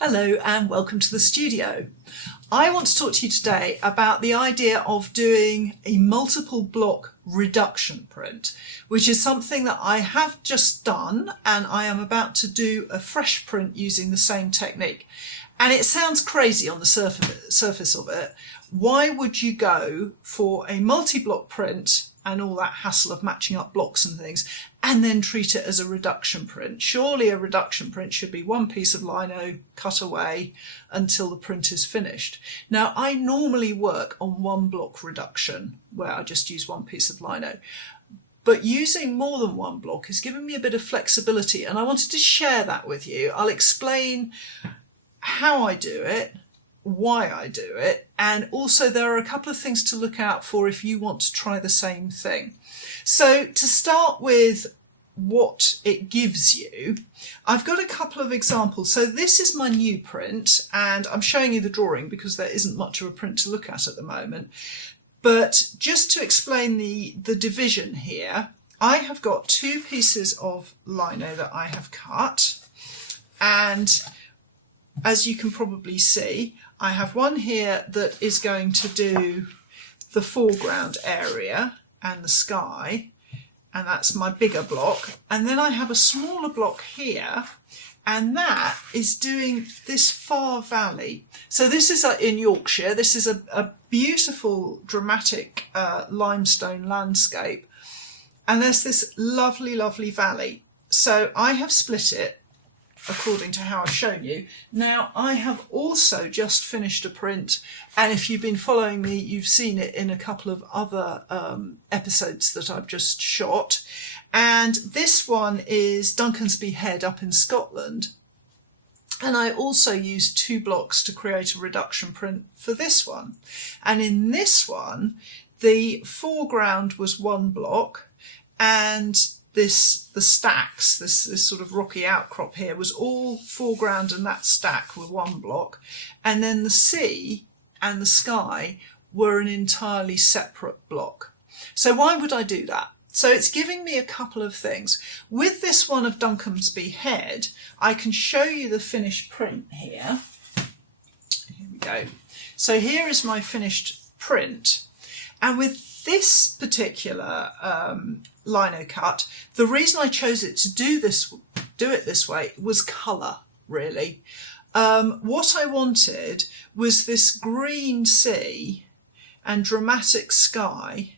Hello and welcome to the studio. I want to talk to you today about the idea of doing a multiple block reduction print, which is something that I have just done and I am about to do a fresh print using the same technique. And it sounds crazy on the surface of it. Why would you go for a multi-block print and all that hassle of matching up blocks and things, and then treat it as a reduction print? Surely a reduction print should be one piece of lino cut away until the print is finished. Now, I normally work on one block reduction where I just use one piece of lino, but using more than one block has given me a bit of flexibility, and I wanted to share that with you. I'll explain how I do it, why I do it, and also there are a couple of things to look out for if you want to try the same thing. So to start with what it gives you, I've got a couple of examples. So this is my new print and I'm showing you the drawing because there isn't much of a print to look at the moment. But just to explain the division here, I have got two pieces of lino that I have cut, and as you can probably see, I have one here that is going to do the foreground area and the sky, and that's my bigger block. And then I have a smaller block here, and that is doing this far valley. So this is in Yorkshire. This is a beautiful, dramatic limestone landscape. And there's this lovely, lovely valley. So I have split it according to how I've shown you. Now, I have also just finished a print, and if you've been following me, you've seen it in a couple of other episodes that I've just shot. And this one is Duncansby Head up in Scotland. And I also used two blocks to create a reduction print for this one. And in this one, the foreground was one block, and the stacks, this sort of rocky outcrop here, was all foreground, and that stack were one block. And then the sea and the sky were an entirely separate block. So why would I do that? So it's giving me a couple of things. With this one of Duncansby Head, I can show you the finished print here. Here we go. So here is my finished print. And with this particular lino cut, the reason I chose it to do it this way was colour, really. What I wanted was this green sea and dramatic sky,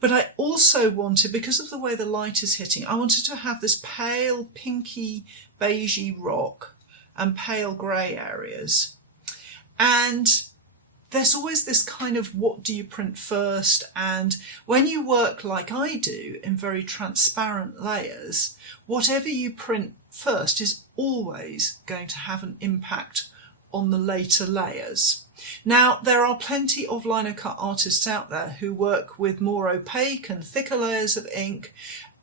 but I also wanted, because of the way the light is hitting, I wanted to have this pale pinky beigey rock and pale grey areas. And there's always this kind of what do you print first, and when you work like I do in very transparent layers, whatever you print first is always going to have an impact on the later layers. Now, there are plenty of Linocut artists out there who work with more opaque and thicker layers of ink,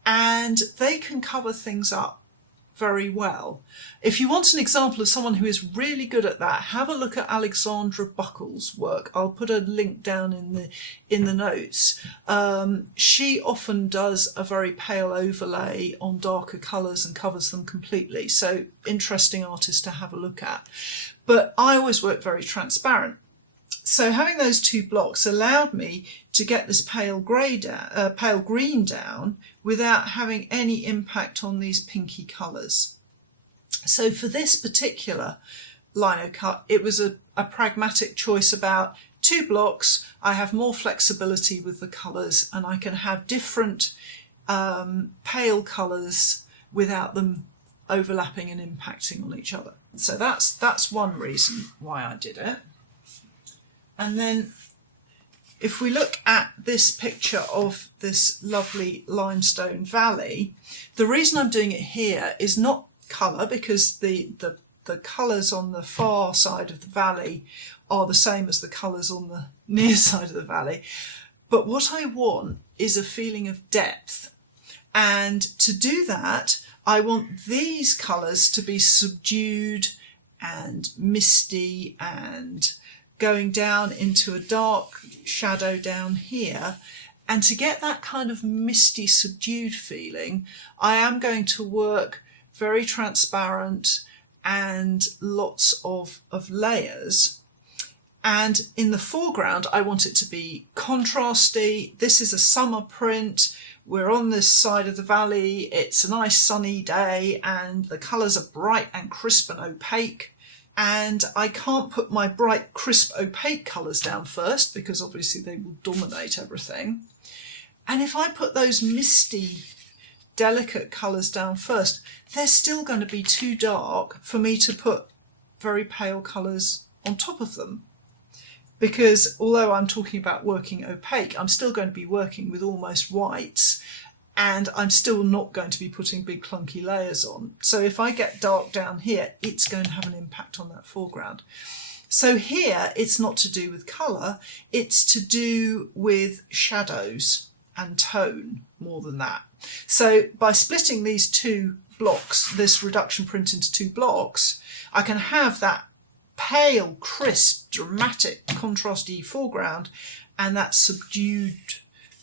and they can cover things up very well. If you want an example of someone who is really good at that, have a look at Alexandra Buckle's work. I'll put a link down in the notes. She often does a very pale overlay on darker colours and covers them completely. So interesting artist to have a look at. But I always work very transparent. So having those two blocks allowed me to get this pale green down without having any impact on these pinky colours. So for this particular lino cut, it was a pragmatic choice about two blocks. I have more flexibility with the colours, and I can have different pale colours without them overlapping and impacting on each other. So that's one reason why I did it. And then if we look at this picture of this lovely limestone valley, the reason I'm doing it here is not colour, because the colours on the far side of the valley are the same as the colours on the near side of the valley. But what I want is a feeling of depth. And to do that, I want these colours to be subdued and misty and going down into a dark shadow down here. And to get that kind of misty, subdued feeling, I am going to work very transparent and lots of layers. And in the foreground, I want it to be contrasty. This is a summer print. We're on this side of the valley. It's a nice sunny day and the colours are bright and crisp and opaque. And I can't put my bright, crisp, opaque colours down first because obviously they will dominate everything. And if I put those misty, delicate colours down first, they're still going to be too dark for me to put very pale colours on top of them. Because although I'm talking about working opaque, I'm still going to be working with almost whites, and I'm still not going to be putting big clunky layers on. So if I get dark down here, it's going to have an impact on that foreground. So here it's not to do with colour, it's to do with shadows and tone more than that. So by splitting these two blocks, this reduction print into two blocks, I can have that pale, crisp, dramatic, contrasty foreground and that subdued,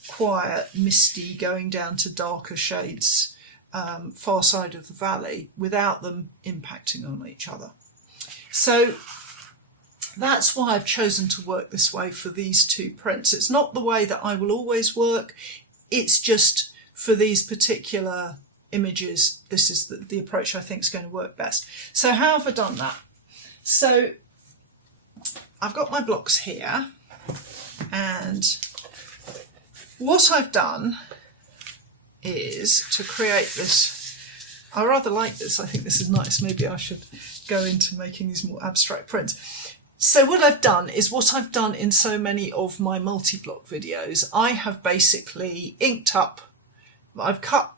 quiet, misty going down to darker shades far side of the valley without them impacting on each other. So that's why I've chosen to work this way for these two prints. It's not the way that I will always work, it's just for these particular images, this is the approach I think is going to work best. So how have I done that? So I've got my blocks here, and what I've done is to create this. I rather like this, I think this is nice. Maybe I should go into making these more abstract prints. So what I've done is what I've done in so many of my multi-block videos. I have basically inked up, I've cut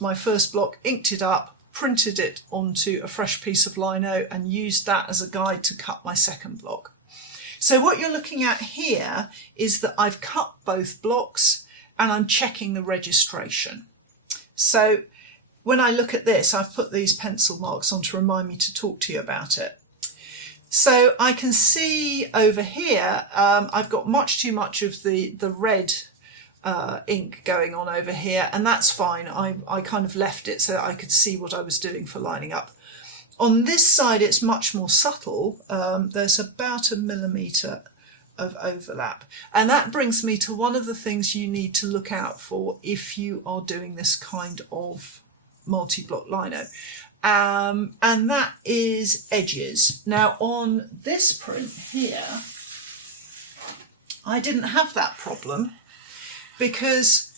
my first block, inked it up, printed it onto a fresh piece of lino and used that as a guide to cut my second block. So what you're looking at here is that I've cut both blocks and I'm checking the registration. So when I look at this, I've put these pencil marks on to remind me to talk to you about it. So I can see over here, I've got much too much of the red ink going on over here, and that's fine. I kind of left it so that I could see what I was doing for lining up. On this side it's much more subtle. There's about 1 millimetre of overlap, and that brings me to one of the things you need to look out for if you are doing this kind of multi-block lino, and that is edges. Now on this print here I didn't have that problem because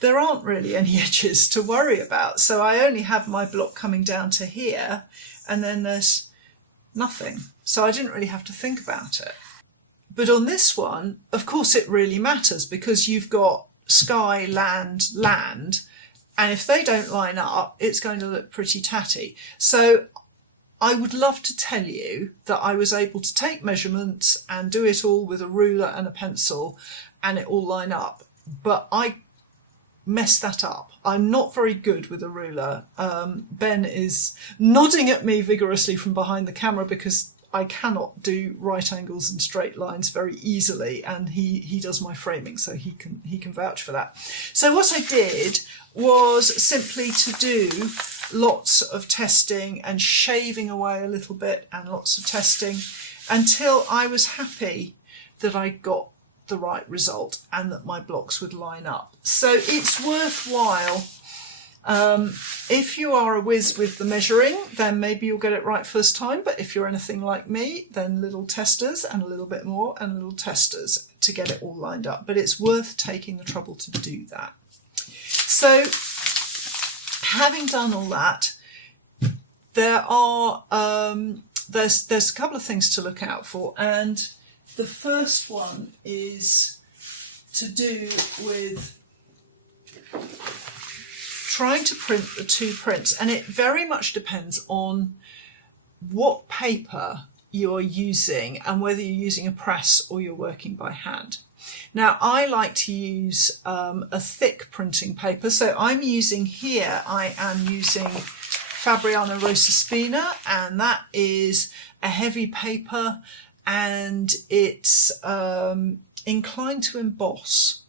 there aren't really any edges to worry about. So I only have my block coming down to here and then there's nothing. So I didn't really have to think about it. But on this one, of course it really matters because you've got sky, land, land, and if they don't line up, it's going to look pretty tatty. So I would love to tell you that I was able to take measurements and do it all with a ruler and a pencil and it all line up. But I messed that up. I'm not very good with a ruler. Ben is nodding at me vigorously from behind the camera because I cannot do right angles and straight lines very easily, and he does my framing, so he can vouch for that. So what I did was simply to do lots of testing and shaving away a little bit and lots of testing until I was happy that I got the right result and that my blocks would line up. So it's worthwhile. If you are a whiz with the measuring, then maybe you'll get it right first time, but if you're anything like me, then little testers and a little bit more and little testers to get it all lined up. But it's worth taking the trouble to do that. So having done all that, there are there's a couple of things to look out for, and the first one is to do with trying to print the two prints, and it very much depends on what paper you're using and whether you're using a press or you're working by hand. Now I like to use a thick printing paper, so I'm using here, I am using Fabriano Rosa Spina, and that is a heavy paper and it's inclined to emboss.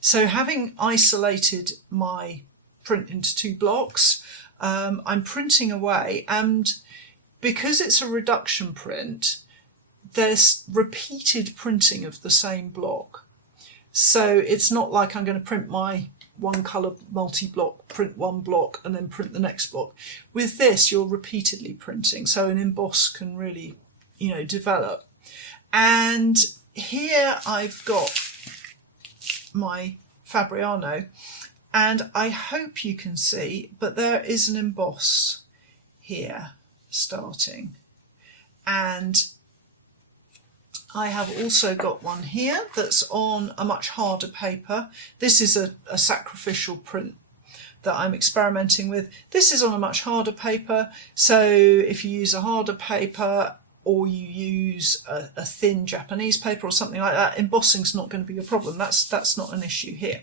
So having isolated my print into two blocks, I'm printing away, and because it's a reduction print, there's repeated printing of the same block. So it's not like I'm going to print my one colour multi-block, print one block and then print the next block. With this, you're repeatedly printing, so an emboss can really, develop. And here I've got my Fabriano, and I hope you can see, but there is an emboss here starting. And I have also got one here that's on a much harder paper. This is a sacrificial print that I'm experimenting with. This is on a much harder paper. So if you use a harder paper or you use a thin Japanese paper or something like that, embossing's not going to be a problem. That's not an issue here,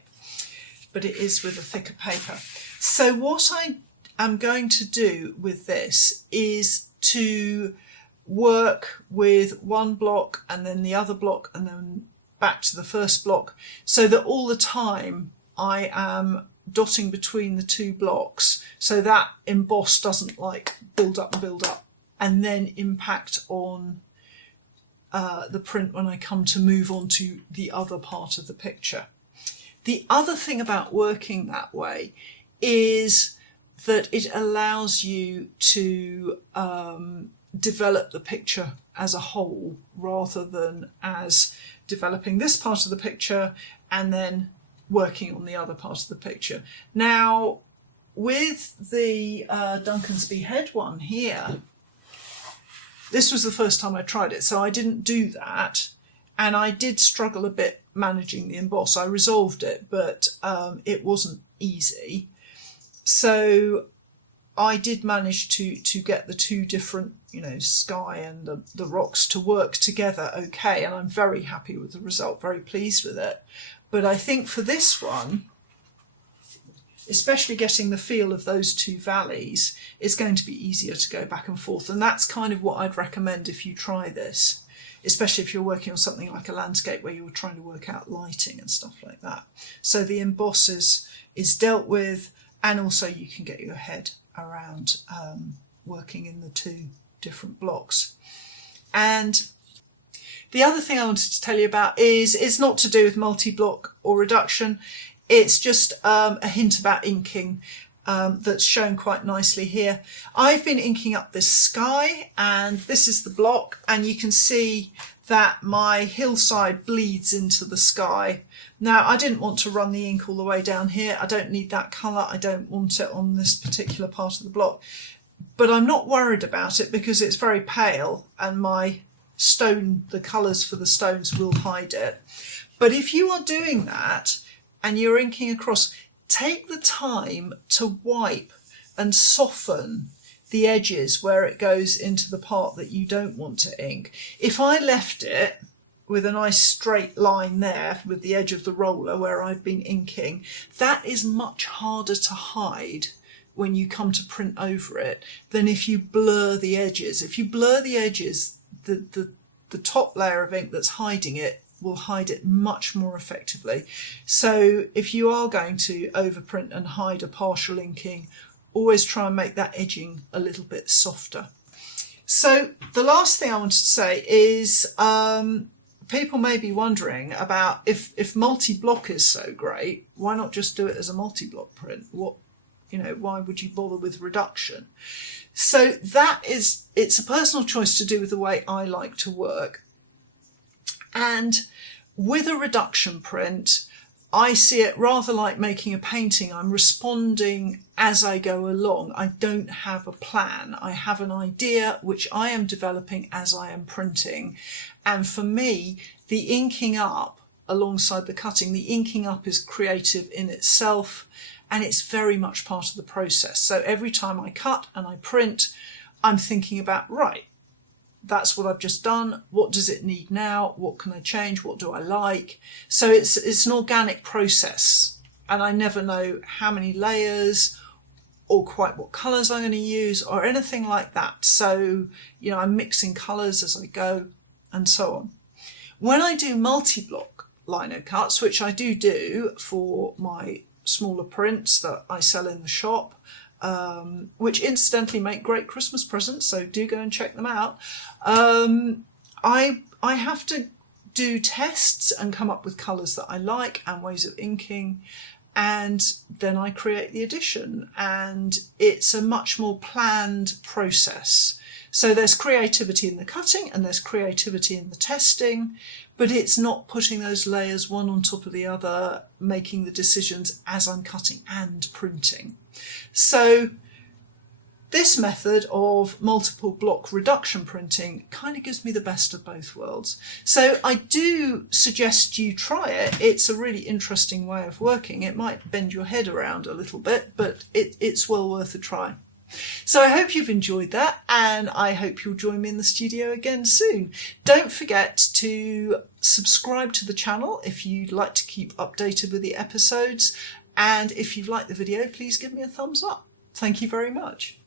but it is with a thicker paper. So what I am going to do with this is to work with one block and then the other block and then back to the first block, so that all the time I am dotting between the two blocks, so that emboss doesn't like build up and then impact on the print when I come to move on to the other part of the picture. The other thing about working that way is that it allows you to develop the picture as a whole, rather than as developing this part of the picture and then working on the other part of the picture. Now, with the Duncansby head one here, this was the first time I tried it, so I didn't do that, and I did struggle a bit managing the emboss. I resolved it, but it wasn't easy. So I did manage to get the two different, sky and the rocks to work together okay, and I'm very happy with the result, very pleased with it. But I think for this one, especially getting the feel of those two valleys, is going to be easier to go back and forth, and that's kind of what I'd recommend if you try this, especially if you're working on something like a landscape where you're trying to work out lighting and stuff like that. So the emboss is dealt with, and also you can get your head around working in the two different blocks. And the other thing I wanted to tell you about is it's not to do with multi-block or reduction. It's just a hint about inking that's shown quite nicely here. I've been inking up this sky, and this is the block, and you can see that my hillside bleeds into the sky. Now, I didn't want to run the ink all the way down here. I don't need that colour. I don't want it on this particular part of the block. But I'm not worried about it because it's very pale, and my stone, the colours for the stones will hide it. But if you are doing that and you're inking across, take the time to wipe and soften the edges where it goes into the part that you don't want to ink. If I left it with a nice straight line there with the edge of the roller where I've been inking, that is much harder to hide when you come to print over it than if you blur the edges. If you blur the edges, the top layer of ink that's hiding it will hide it much more effectively. So if you are going to overprint and hide a partial inking, always try and make that edging a little bit softer. So the last thing I wanted to say is people may be wondering about if multi-block is so great, why not just do it as a multi-block print? Why would you bother with reduction? So it's a personal choice to do with the way I like to work. And with a reduction print, I see it rather like making a painting. I'm responding as I go along. I don't have a plan. I have an idea which I am developing as I am printing. And for me, the inking up alongside the cutting, the inking up is creative in itself, and it's very much part of the process. So every time I cut and I print, I'm thinking about, right, that's what I've just done. What does it need now? What can I change? What do I like? So it's an organic process, and I never know how many layers or quite what colours I'm going to use or anything like that. So, I'm mixing colours as I go and so on. When I do multi-block lino cuts, which I do for my smaller prints that I sell in the shop, which incidentally make great Christmas presents, so do go and check them out. I have to do tests and come up with colours that I like and ways of inking, and then I create the edition, and it's a much more planned process. So there's creativity in the cutting and there's creativity in the testing, but it's not putting those layers one on top of the other, making the decisions as I'm cutting and printing. So this method of multiple block reduction printing kind of gives me the best of both worlds. So I do suggest you try it. It's a really interesting way of working. It might bend your head around a little bit, but it's well worth a try. So I hope you've enjoyed that, and I hope you'll join me in the studio again soon. Don't forget to subscribe to the channel if you'd like to keep updated with the episodes. And if you've liked the video, please give me a thumbs up. Thank you very much.